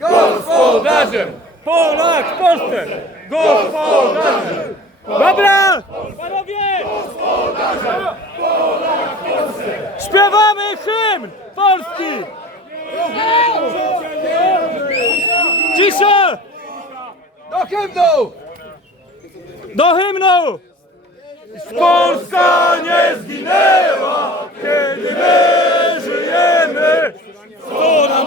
Gospodarzem! Polak w Polsce! Gospodarzem! Dobra! Panowie! Śpiewamy hymn Polski! Cisza! Do hymnu! Do hymnu! Polska nie zginęła, kiedy my żyjemy. Co nam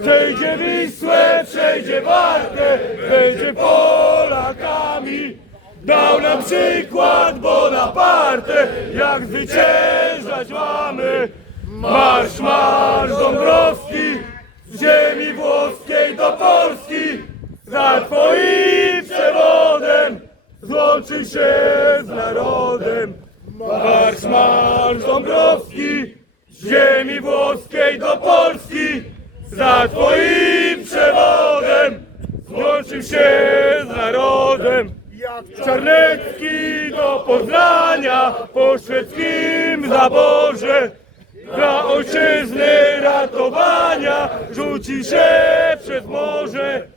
Przejdzie Wisłę, przejdzie Wartę, będzie Polakami. Dał nam przykład Bonaparte, jak zwyciężać mamy. Marsz, marsz Dąbrowski, z ziemi włoskiej do Polski. Za twoim przewodem złączy się z narodem. Marsz, marsz Dąbrowski, z ziemi włoskiej do Polski. Za twoim przewodem złączył się z narodem. Czarnecki do Poznania po szwedzkim zaborze. Dla ojczyzny ratowania rzuci się przez morze.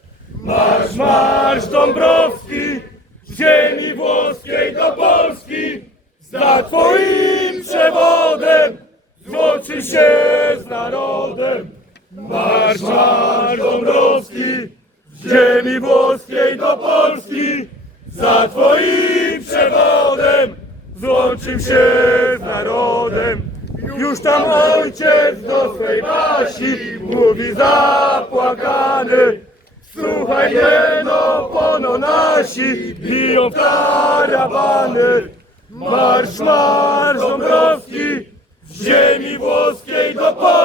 Marsz, marsz Dąbrowski, z ziemi włoskiej do Polski. Za twoim przewodem złączy się z narodem. Marsz, marsz Dąbrowski, z ziemi włoskiej do Polski. Za twoim przewodem złączył się z narodem. Już tam ojciec do swej wasi mówi zapłakany. Słuchaj mnie, no pono nasi biją w karawany. Marsz, marsz Dąbrowski, z ziemi włoskiej do Polski.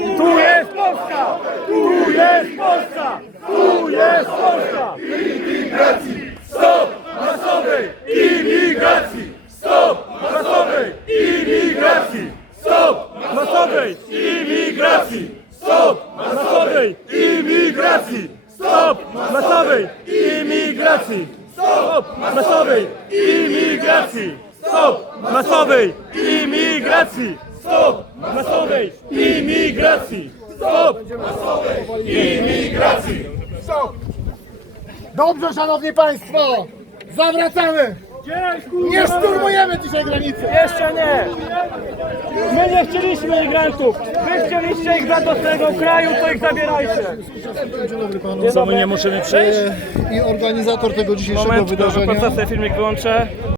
Tu jest Polska! Tu jest Polska! Tu jest Polska! Imigracji! Stop masowej imigracji! Stop masowej imigracji! Stop masowej imigracji! Stop masowej imigracji! Stop masowej imigracji! Stop masowej imigracji! Stop masowej imigracji! Stop masowej imigracji! Stop masowej imigracji! Dobrze, szanowni państwo! Zawracamy! Nie szturmujemy dzisiaj granicy! Jeszcze nie! My nie chcieliśmy migrantów! Wy chcieliście ich brać do swojego kraju, to ich zabierajcie! Co my nie musimy przyjść? I organizator tego dzisiejszego Moment, wydarzenia. procesy filmik wyłączę.